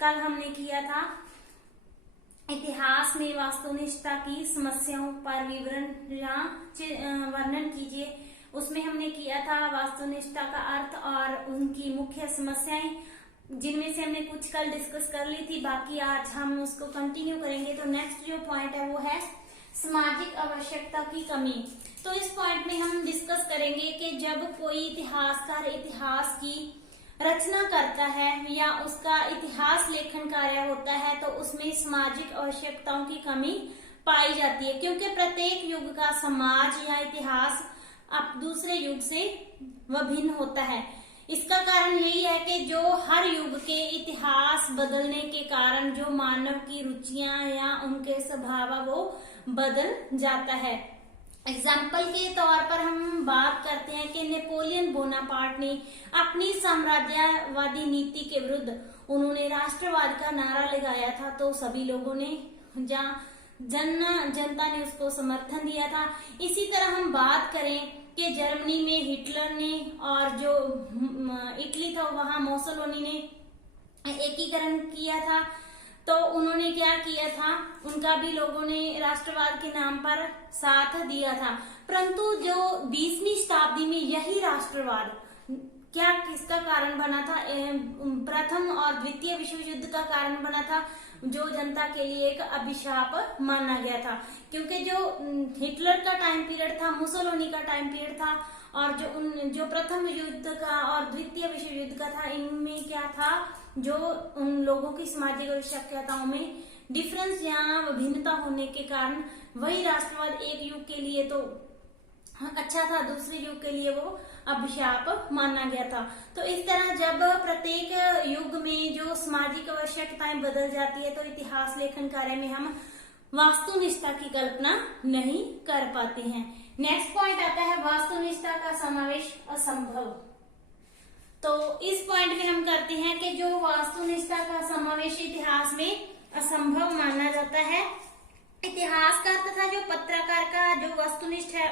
कल हमने किया था इतिहास में वास्तुनिष्ठता की समस्याओं पर विवरण या वर्णन कीजिए। उसमें हमने किया था वास्तुनिष्ठता का अर्थ और उनकी मुख्य समस्याएं, जिनमें से हमने कुछ कल डिस्कस कर ली थी, बाकी आज हम उसको कंटिन्यू करेंगे। तो नेक्स्ट जो पॉइंट है वो है सामाजिक आवश्यकता की कमी। तो इस पॉइंट में हम डिस्कस करेंगे कि जब कोई इतिहासकार इतिहास की रचना करता है या उसका इतिहास लेखन कार्य होता है तो उसमें सामाजिक आवश्यकताओं की कमी पाई जाती है, क्योंकि प्रत्येक युग का समाज या इतिहास अब दूसरे युग से विभिन्न होता है। इसका कारण यही है कि जो हर युग के इतिहास बदलने के कारण जो मानव की रुचियां या उनके स्वभाव वो बदल जाता है। एग्जाम्पल के तौर पर हम बात करते हैं कि नेपोलियन बोनापार्ट ने अपनी साम्राज्यवादी नीति के विरुद्ध उन्होंने राष्ट्रवाद का नारा लगाया था, तो सभी लोगों ने जनता ने उसको समर्थन दिया था। इसी तरह हम बात करें कि जर्मनी में हिटलर ने और जो इटली था वहां मोसोलिनी ने एकीकरण किया था, तो उन्होंने क्या किया था, उनका भी लोगों ने राष्ट्रवाद के नाम पर साथ दिया था। परंतु जो 20वीं शताब्दी में यही राष्ट्रवाद क्या किसका कारण बना था, प्रथम और द्वितीय विश्व युद्ध का कारण बना था, जो जनता के लिए एक अभिशाप माना गया था। क्योंकि जो हिटलर का टाइम पीरियड था, मुसोलिनी का टाइम पीरियड था, और जो प्रथम युद्ध का और द्वितीय विश्व युद्ध का था, इनमें क्या था, जो उन लोगों की सामाजिक आवश्यकताओं में डिफरेंस या विभिन्नता होने के कारण वही राष्ट्रवाद एक युग के लिए तो अच्छा था, दूसरे युग के लिए वो अभिशाप माना गया था। तो इस तरह जब प्रत्येक युग में जो सामाजिक आवश्यकताएं बदल जाती है तो इतिहास लेखन कार्य में हम वास्तुनिष्ठता की कल्पना नहीं कर पाते हैं। नेक्स्ट पॉइंट आता है वास्तुनिष्ठता का समावेश असंभव। तो इस पॉइंट में हम करते हैं कि जो वास्तुनिष्ठता का समावेश इतिहास में असंभव माना जाता है। इतिहासकार तथा जो पत्रकार का जो वस्तुनिष्ठ है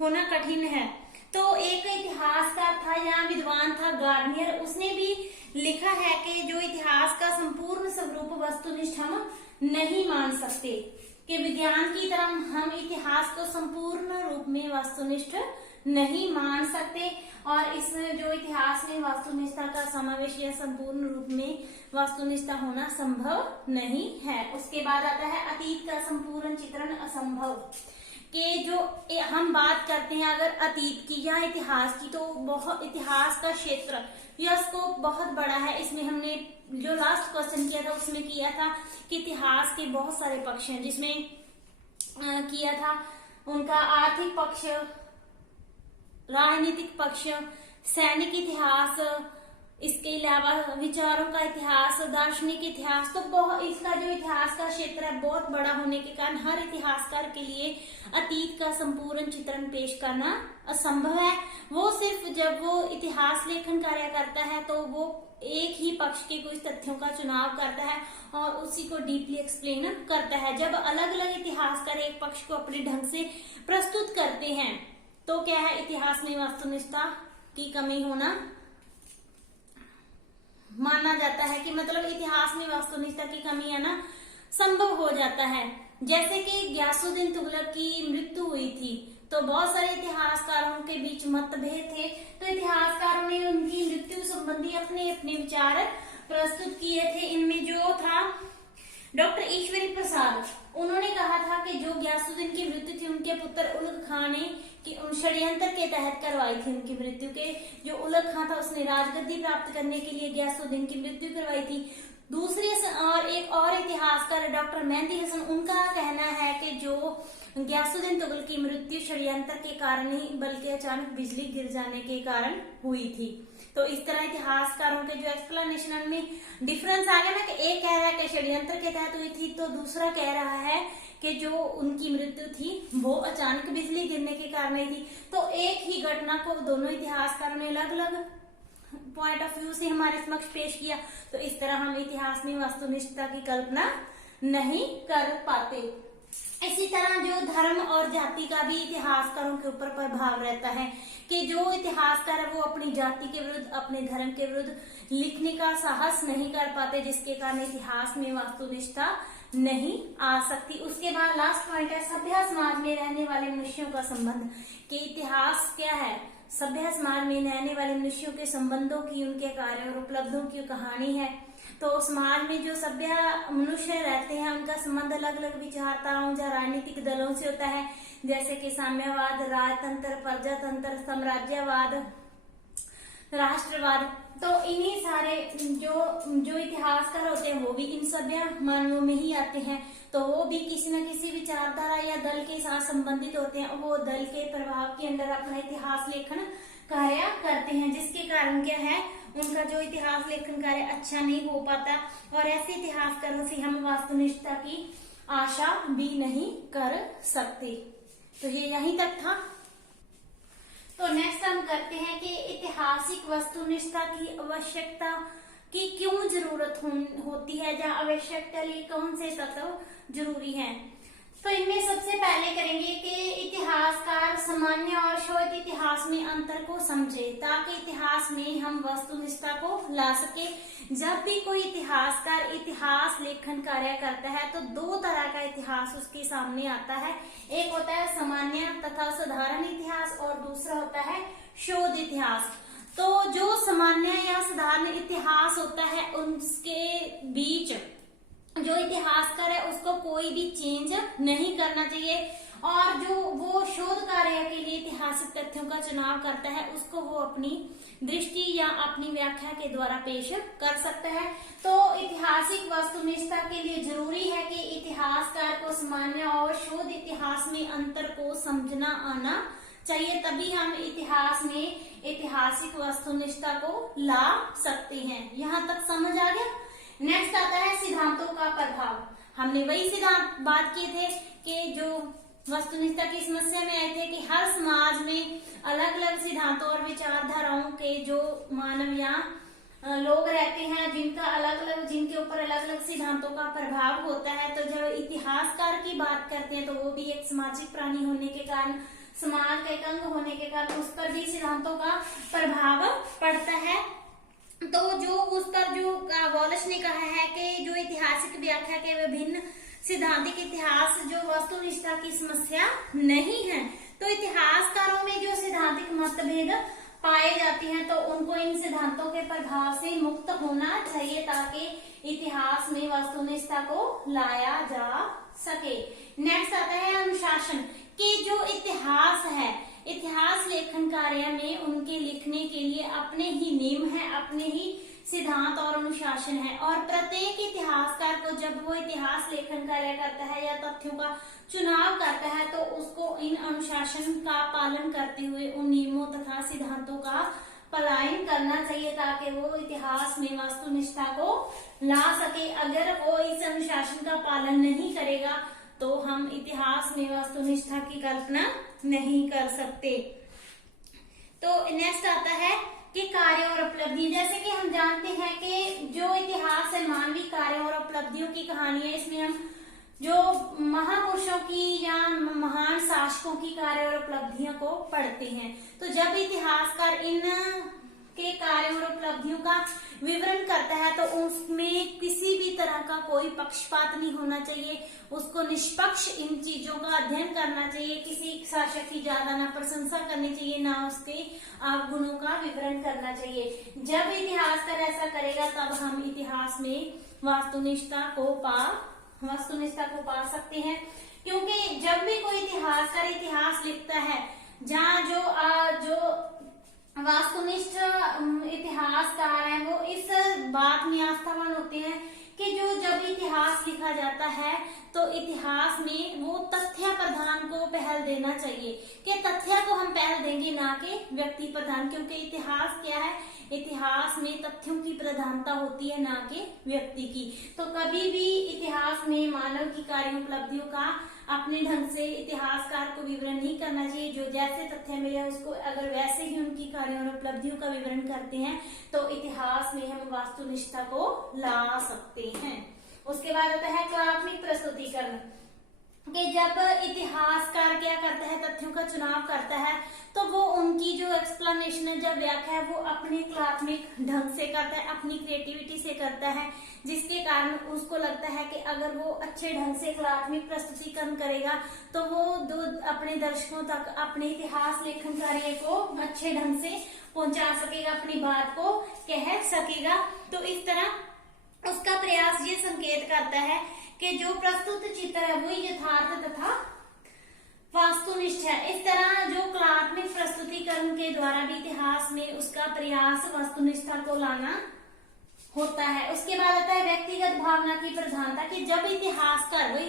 होना कठिन है। तो एक इतिहासकार था या विद्वान था गार्नियर, उसने भी लिखा है कि जो इतिहास का संपूर्ण स्वरूप वस्तुनिष्ठ हम नहीं मान सकते, कि विज्ञान की तरह हम इतिहास को संपूर्ण रूप में वस्तुनिष्ठ नहीं मान सकते। और इस जो इतिहास में वास्तुनिष्ठता का समावेश या संपूर्ण रूप में वास्तुनिष्ठता होना संभव नहीं है। उसके बाद आता है अतीत का संपूर्ण चित्रण असंभव। कि जो हम बात करते हैं अगर अतीत की या इतिहास की, तो बहुत इतिहास का क्षेत्र या स्कोप बहुत बड़ा है। इसमें हमने जो लास्ट क्वेश्चन किया था उसमें किया था कि इतिहास के बहुत सारे पक्ष हैं, जिसमें किया था उनका आर्थिक पक्ष, राजनीतिक पक्ष, सैनिक इतिहास, इसके अलावा विचारों का इतिहास, दार्शनिक इतिहास। तो बहुत इसका जो इतिहास का क्षेत्र है बहुत बड़ा होने के कारण हर इतिहासकार के लिए अतीत का संपूर्ण चित्रण पेश करना असंभव है। वो सिर्फ जब वो इतिहास लेखन कार्य करता है तो वो एक ही पक्ष के कुछ तथ्यों का चुनाव करता है और उसी को डीपली एक्सप्लेन करता है। जब अलग अलग इतिहासकार एक पक्ष को अपने ढंग से प्रस्तुत करते हैं तो क्या है, इतिहास में वास्तुनिष्ठता की कमी होना माना जाता है, कि मतलब इतिहास में वास्तुनिष्ठता की कमी है ना संभव हो जाता है। जैसे कि गयासुद्दीन तुगलक की मृत्यु हुई थी तो बहुत सारे इतिहासकारों के बीच मतभेद थे, तो इतिहासकारों ने उनकी मृत्यु संबंधी अपने अपने विचार प्रस्तुत किए थे। इनमें जो था डॉक्टर ईश्वरी प्रसाद, उन्होंने कहा था कि जो गयासुद्दीन की मृत्यु थी उनके पुत्र उलग खां ने षड्यंत्र के तहत करवाई थी उनकी मृत्यु के। जो उलग खां था उसने राजगद्दी प्राप्त करने के लिए गयासुद्दीन की मृत्यु करवाई थी। दूसरे और एक और इतिहासकार डॉक्टर मेहंदी हसन, उनका कहना है कि जो गयासुद्दीन तुगलक की मृत्यु षड्यंत्र के कारण नहीं बल्कि अचानक बिजली गिर जाने के कारण हुई थी। तो इस तरह इतिहासकारों के जो एक्सप्लेनेशन में डिफरेंस आ गया ना, कि एक कह रहा है कि षड्यंत्र के तहत हुई थी तो दूसरा कह रहा है कि जो उनकी मृत्यु थी वो अचानक बिजली गिरने के कारण हुई थी। तो एक ही घटना को दोनों इतिहासकारों ने अलग अलग पॉइंट ऑफ व्यू से हमारे समक्ष पेश किया। तो इस तरह हम इतिहास में वस्तुनिष्ठता की कल्पना नहीं कर पाते। इसी तरह जो धर्म और जाति का भी इतिहासकारों के ऊपर प्रभाव रहता है कि जो इतिहासकार है वो अपनी जाति के विरुद्ध, अपने धर्म के विरुद्ध लिखने का साहस नहीं कर पाते, जिसके कारण इतिहास में वास्तुनिष्ठता नहीं आ सकती। उसके बाद लास्ट पॉइंट है सभ्य समाज में रहने वाले मनुष्यों का संबंध, कि इतिहास क्या है, सभ्य समाज में रहने वाले मनुष्यों के संबंधों की, उनके कार्यों और उपलब्धियों की कहानी है। तो समाज में जो सभ्य मनुष्य रहते हैं उनका संबंध अलग अलग विचारधाराओं या राजनीतिक दलों से होता है, जैसे कि साम्यवाद, राजतंत्र, प्रजातंत्र, साम्राज्यवाद, राष्ट्रवाद। तो इन्हीं सारे जो इतिहासकार होते हैं वो भी इन सभ्य मानवों में ही आते हैं। तो वो भी किसी न किसी विचारधारा या दल के साथ संबंधित होते हैं, वो दल के प्रभाव के अंदर अपना इतिहास लेखन कार्य करते हैं, जिसके कारण क्या है उनका जो इतिहास लेखन कार्य अच्छा नहीं हो पाता, और ऐसे इतिहासकारों से हम वास्तुनिष्ठता की आशा भी नहीं कर सकते। तो ये यहीं तक था। तो नेक्स्ट हम करते हैं कि ऐतिहासिक वस्तुनिष्ठता की आवश्यकता की क्यों जरूरत होती है, या आवश्यकता लिए कौन से तत्व जरूरी हैं। तो इनमें सबसे पहले करेंगे कि इतिहासकार सामान्य और शोध इतिहास में अंतर को समझे, ताकि इतिहास में हम वस्तुनिष्ठता को ला सके। जब भी कोई इतिहासकार इतिहास लेखन कार्य करता है तो दो तरह का इतिहास उसके सामने आता है, एक होता है सामान्य तथा साधारण इतिहास और दूसरा होता है शोध इतिहास। तो जो सामान्य या साधारण इतिहास होता है उसके बीच जो इतिहासकार है उसको कोई भी चेंज नहीं करना चाहिए, और जो वो शोध कार्य के लिए ऐतिहासिक तथ्यों का चुनाव करता है उसको वो अपनी दृष्टि या अपनी व्याख्या के द्वारा पेश कर सकता है। तो ऐतिहासिक वस्तुनिष्ठता के लिए जरूरी है कि इतिहासकार को सामान्य और शोध इतिहास में अंतर को समझना आना चाहिए, तभी हम इतिहास में ऐतिहासिक वस्तुनिष्ठता को ला सकते हैं। यहाँ तक समझ आ गया। नेक्स्ट आता है सिद्धांतों का प्रभाव। हमने वही सिद्धांत बात किए थे कि जो वस्तुनिष्ठता की समस्या में आए थे कि हर समाज में अलग अलग सिद्धांतों और विचारधाराओं के जो मानव या लोग रहते हैं जिनके ऊपर अलग अलग सिद्धांतों का प्रभाव होता है। तो जब इतिहासकार की बात करते हैं तो वो भी एक सामाजिक प्राणी होने के कारण, समाज का एक अंग होने के कारण उस पर भी सिद्धांतों का प्रभाव पड़ता है। तो जो उस पर जो वॉलश ने कहा है कि जो ऐतिहासिक व्याख्या के विभिन्न सिद्धांतिक इतिहास जो वस्तुनिष्ठता की समस्या नहीं है, तो इतिहासकारों में जो सिद्धांतिक मतभेद पाए जाते हैं तो उनको इन सिद्धांतों के प्रभाव से मुक्त होना चाहिए, ताकि इतिहास में वस्तुनिष्ठता को लाया जा सके। नेक्स्ट आता है अनुशासन, कि जो इतिहास है, इतिहास लेखन कार्य में उनके लिखने के लिए अपने ही नियम है, अपने ही सिद्धांत और अनुशासन है, और प्रत्येक इतिहासकार को जब वो इतिहास लेखन कार्य करता है या तथ्यों का चुनाव करता है तो उसको इन अनुशासन का पालन करते हुए उन नियमों तथा सिद्धांतों का पालन करना चाहिए, ताकि वो इतिहास में वस्तुनिष्ठता को ला सके। अगर वो इस अनुशासन का पालन नहीं करेगा तो हम इतिहास में वस्तुनिष्ठता की कल्पना नहीं कर सकते। तो नेक्स्ट आता है कि कार्य और उपलब्धि। जैसे कि हम जानते हैं कि जो इतिहास है मानवीय कार्यों और उपलब्धियों की कहानी है, इसमें हम जो महापुरुषों की या महान शासकों की कार्य और उपलब्धियों को पढ़ते हैं। तो जब इतिहासकार इन के कार्यों और उपलब्धियों का विवरण करता है तो उसमें किसी भी तरह का कोई पक्षपात नहीं होना चाहिए, उसको निष्पक्ष इन चीजों का अध्ययन करना चाहिए। किसी शासक की ज्यादा ना प्रशंसा करनी चाहिए, ना उसके अवगुणों का विवरण करना चाहिए। जब इतिहासकार ऐसा करेगा तब हम इतिहास में वस्तुनिष्ठता को पा सकते हैं, क्योंकि जब भी कोई इतिहासकार इतिहास लिखता है जहाँ जो वास्तुनिष्ठ इतिहासकार हैं वो इस बात में आस्थावान होते हैं कि जो जब इतिहास लिखा जाता है तो इतिहास में वो तथ्य प्रधान को पहल देना चाहिए, कि तथ्य को हम पहल देंगे ना कि व्यक्ति प्रधान, क्योंकि इतिहास क्या है, इतिहास में तथ्यों की प्रधानता होती है ना कि व्यक्ति की। तो कभी भी इतिहास में मानव की कार्य उपलब्धियों का अपने ढंग से इतिहासकार को विवरण नहीं करना चाहिए। जो जैसे तथ्य मिले उसको अगर वैसे ही उनकी कार्यों और उपलब्धियों का विवरण करते हैं तो इतिहास में हम वास्तुनिष्ठता को ला सकते हैं। उसके बाद आता है कलात्मक प्रस्तुतिकरण। कि जब इतिहासकार क्या करता है, तथ्यों का चुनाव करता है, तो वो उनकी जो एक्सप्लेनेशन है, जब व्याख्या है, वो अपने कलात्मक ढंग से करता है, अपनी क्रिएटिविटी से करता है, जिसके कारण उसको लगता है कि अगर वो अच्छे ढंग से कलात्मक प्रस्तुतिकरण करेगा तो वो अपने दर्शकों तक अपने इतिहास लेखन कार्य को अच्छे ढंग से पहुंचा सकेगा, अपनी बात को कह सकेगा। तो इस तरह उसका प्रयास ये संकेत करता है कि जो प्रस्तुत चित्र है वो यथार्थ तथा वास्तुनिष्ठ है। इस तरह जो कलात्मक प्रस्तुतिकरण के द्वारा भी इतिहास में उसका प्रयास वास्तुनिष्ठता को लाना होता है। उसके बाद आता है व्यक्तिगत भावना की प्रधानता, कि जब इतिहासकार, वही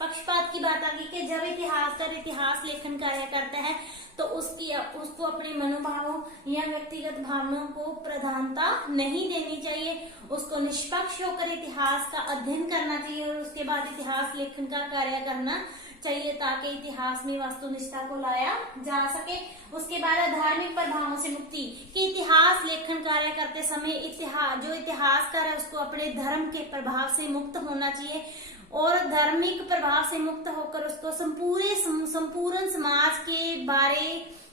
पक्षपात की बात आ गई कि जब इतिहासकार इतिहास लेखन कार्य करता है तो उसको अपने मनोभावों या व्यक्तिगत भावनाओं को प्रधानता नहीं देनी चाहिए। उसको निष्पक्ष होकर इतिहास का अध्ययन करना चाहिए और उसके बाद इतिहास लेखन का कार्य करना चाहिए, ताकि इतिहास में वास्तुनिष्ठता को लाया जा सके। उसके बाद धार्मिक प्रभावों से मुक्ति, कि इतिहास लेखन कार्य करते समय जो इतिहासकार है उसको अपने धर्म के प्रभाव से मुक्त होना चाहिए और धार्मिक प्रभाव से मुक्त होकर उसको संपूर्ण समाज के बारे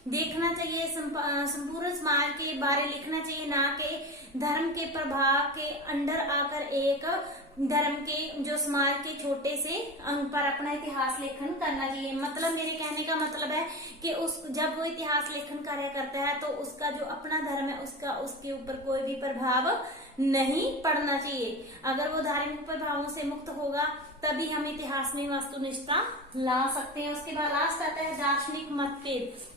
देखना चाहिए, संपूर्ण समाज के बारे लिखना चाहिए, ना कि धर्म के प्रभाव के अंडर आकर एक धर्म के जो समाज के छोटे से अंग पर अपना इतिहास लेखन करना चाहिए। मतलब मेरे कहने का मतलब है कि जब वो इतिहास लेखन कार्य करता है तो उसका जो अपना धर्म है उसके ऊपर कोई भी प्रभाव नहीं पड़ना चाहिए। अगर वो धार्मिक प्रभावों से मुक्त होगा तभी हम इतिहास में वास्तुनिष्ठता ला सकते हैं। उसके बाद लास्ट आता है दार्शनिक मतभेद।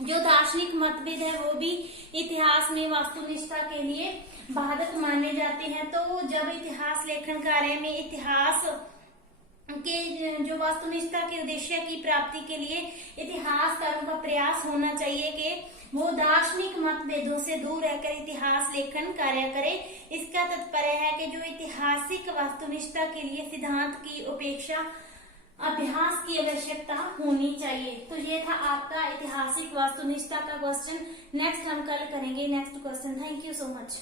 जो दार्शनिक मतभेद है वो भी इतिहास में वास्तुनिष्ठता के लिए बाधक माने जाते हैं। तो जब इतिहास लेखन कार्य में इतिहास के जो वास्तुनिष्ठता के उद्देश्य की प्राप्ति के लिए इतिहासकारों का प्रयास होना चाहिए कि वो दार्शनिक मतभेदों से दूर रहकर इतिहास लेखन कार्य करे। इसका तात्पर्य है कि जो ऐतिहासिक वास्तुनिष्ठता के लिए सिद्धांत की उपेक्षा अभ्यास की आवश्यकता होनी चाहिए। तो ये था आपका ऐतिहासिक वास्तुनिष्ठता का क्वेश्चन। नेक्स्ट हम कल करेंगे next question. Thank you so much.